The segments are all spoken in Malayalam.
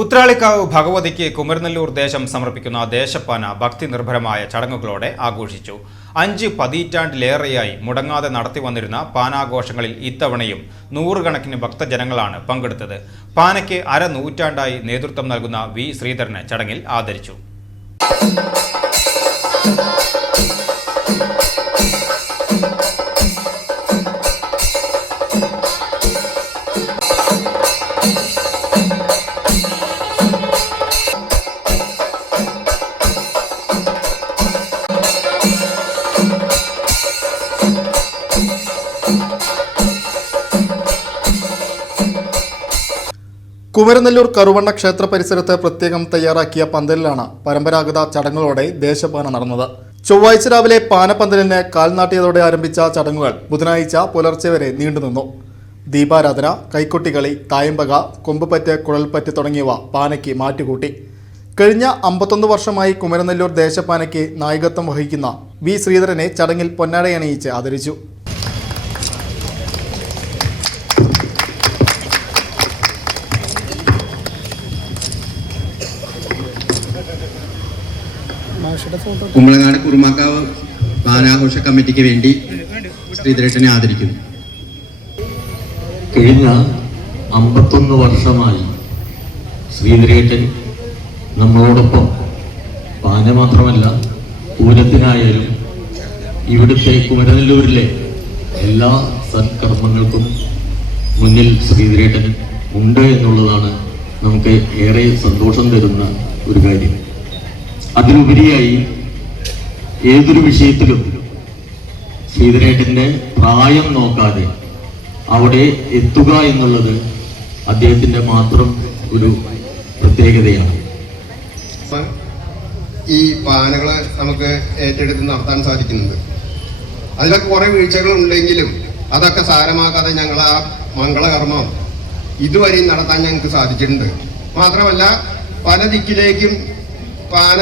Uthralikkavu ഭഗവതിക്ക് കുമരനെല്ലൂർ ദേശം സമർപ്പിക്കുന്ന ദേശപ്പാന ഭക്തി നിർഭരമായ ചടങ്ങുകളോടെ ആഘോഷിച്ചു. അഞ്ച് പതിറ്റാണ്ടിലേറെയായി മുടങ്ങാതെ നടത്തി വന്നിരുന്ന പാനാഘോഷങ്ങളിൽ ഇത്തവണയും നൂറുകണക്കിന് ഭക്തജനങ്ങളാണ് പങ്കെടുത്തത്. പാനയ്ക്ക് അരനൂറ്റാണ്ടായി നേതൃത്വം നൽകുന്ന വി ശ്രീധരനെ ചടങ്ങിൽ ആദരിച്ചു. കുമരനെല്ലൂർ കറുവണ്ണ ക്ഷേത്ര പരിസരത്ത് പ്രത്യേകം തയ്യാറാക്കിയ പന്തലിലാണ് പരമ്പരാഗത ചടങ്ങുകളോടെ ദേശപാന നടന്നത്. ചൊവ്വാഴ്ച രാവിലെ പാനപ്പന്തലിന് കാൽനാട്ടിയതോടെ ആരംഭിച്ച ചടങ്ങുകൾ ബുധനാഴ്ച പുലർച്ചെ വരെ നീണ്ടുനിന്നു ദീപാരാധന കൈക്കൊട്ടികളി തായമ്പക കൊമ്പുപറ്റ് കുഴൽപ്പറ്റ് തുടങ്ങിയവ പാനയ്ക്ക് മാറ്റുകൂട്ടി. കഴിഞ്ഞ അമ്പത്തൊന്ന് വർഷമായി കുമരനെല്ലൂർ ദേശപാനയ്ക്ക് നായകത്വം വഹിക്കുന്ന വി ശ്രീധരനെ ചടങ്ങിൽ പൊന്നാടയണിയിച്ച് ആദരിച്ചു. കുമ്പളങ്ങാട് കുറുമാക്കാവ് പാനാഘോഷ കമ്മിറ്റിക്ക് വേണ്ടി ശ്രീധരേട്ടനെ ആദരിക്കുന്നു. കഴിഞ്ഞ അമ്പത്തൊന്ന് വർഷമായി ശ്രീധരേട്ടൻ നമ്മളോടൊപ്പം. പാന മാത്രമല്ല പൂരത്തിനായാലും ഇവിടുത്തെ കുമരനെല്ലൂരിലെ എല്ലാ സത്കർമ്മങ്ങൾക്കും മുന്നിൽ ശ്രീധരേട്ടൻ ഉണ്ട് എന്നുള്ളതാണ് നമുക്ക് ഏറെ സന്തോഷം തരുന്ന ഒരു കാര്യം. അതിലുപരിയായി ഏതൊരു വിഷയത്തിലും ശ്രീധരേട്ടന്റെ പ്രായം നോക്കാതെ അവിടെ എത്തുക എന്നുള്ളത് അദ്ദേഹത്തിന്റെ മാത്രം ഒരു പ്രത്യേകതയാണ്. ഈ പാനകൾ നമുക്ക് ഏറ്റെടുത്ത് നടത്താൻ സാധിക്കുന്നത്. അതിലൊക്കെ കുറേ വീഴ്ചകൾ ഉണ്ടെങ്കിലും അതൊക്കെ സാരമാക്കാതെ ഞങ്ങൾ ആ മംഗളകർമ്മം ഇതുവരെയും നടത്താൻ ഞങ്ങൾക്ക് സാധിച്ചിട്ടുണ്ട്. മാത്രമല്ല പല ദിക്കിലേക്കും പാന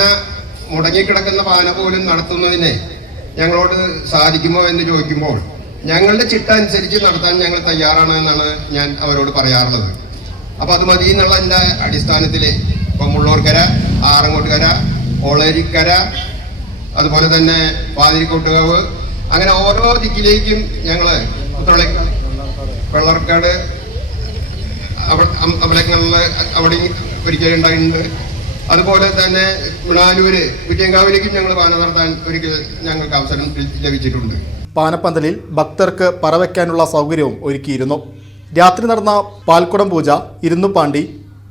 മുടങ്ങിക്കിടക്കുന്ന പാന പോലും നടത്തുന്നതിനെ ഞങ്ങളോട് സാധിക്കുമോ എന്ന് ചോദിക്കുമ്പോൾ ഞങ്ങളുടെ ചിട്ട അനുസരിച്ച് നടത്താൻ ഞങ്ങൾ തയ്യാറാണ് എന്നാണ് ഞാൻ അവരോട് പറയാറുള്ളത്. അപ്പോൾ അത് മതി എന്നുള്ള എന്റെ അടിസ്ഥാനത്തിൽ ഇപ്പം മുള്ളൂർക്കര ആറങ്ങോട്ടുകര ഒളരിക്കര അതുപോലെ തന്നെ പാതിരിക്കോട്ടുകാവ് അങ്ങനെ ഓരോ ദിക്കിലേക്കും ഞങ്ങൾ ഉത്രളി വെള്ളർക്കാട് അമ്പലങ്ങളിൽ അവിടെ ഒരിക്കലും ഉണ്ടായിട്ടുണ്ട് അതുപോലെ തന്നെ വിളാലൂര് കുറ്റിയങ്കാവിലേക്കും ഞങ്ങൾ പാന നടത്താൻ ഒരിക്കൽ ഞങ്ങൾക്ക് അവസരം ലഭിച്ചിട്ടുണ്ട്. പാനപ്പന്തലിൽ ഭക്തർക്ക് പറവയ്ക്കാനുള്ള സൗകര്യവും ഒരുക്കിയിരുന്നു. രാത്രി നടന്ന പാൽക്കുടം പൂജ ഇരുന്നുപാണ്ടി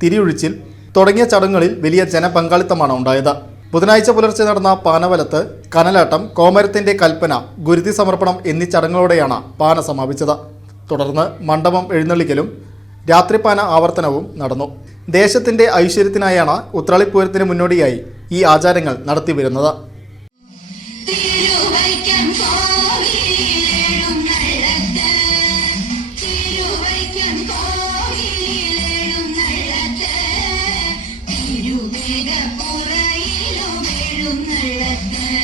തിരിയൊഴിച്ചിൽ തുടങ്ങിയ ചടങ്ങുകളിൽ വലിയ ജനപങ്കാളിത്തമാണ് ഉണ്ടായത്. ബുധനാഴ്ച പുലർച്ചെ നടന്ന പാനവലത്ത് കനലാട്ടം കോമരത്തിന്റെ കൽപ്പന ഗുരുതി സമർപ്പണം എന്നീ ചടങ്ങുകളോടെയാണ് പാന സമാപിച്ചത്. തുടർന്ന് മണ്ഡപം എഴുന്നള്ളിക്കലും രാത്രിപാന ആവർത്തനവും നടന്നു. ദേശത്തിന്റെ ഐശ്വര്യത്തിനായാണ് ഉത്രാളിപ്പൂരത്തിന് മുന്നോടിയായി ഈ ആചാരങ്ങൾ നടത്തിവരുന്നത്. Yeah.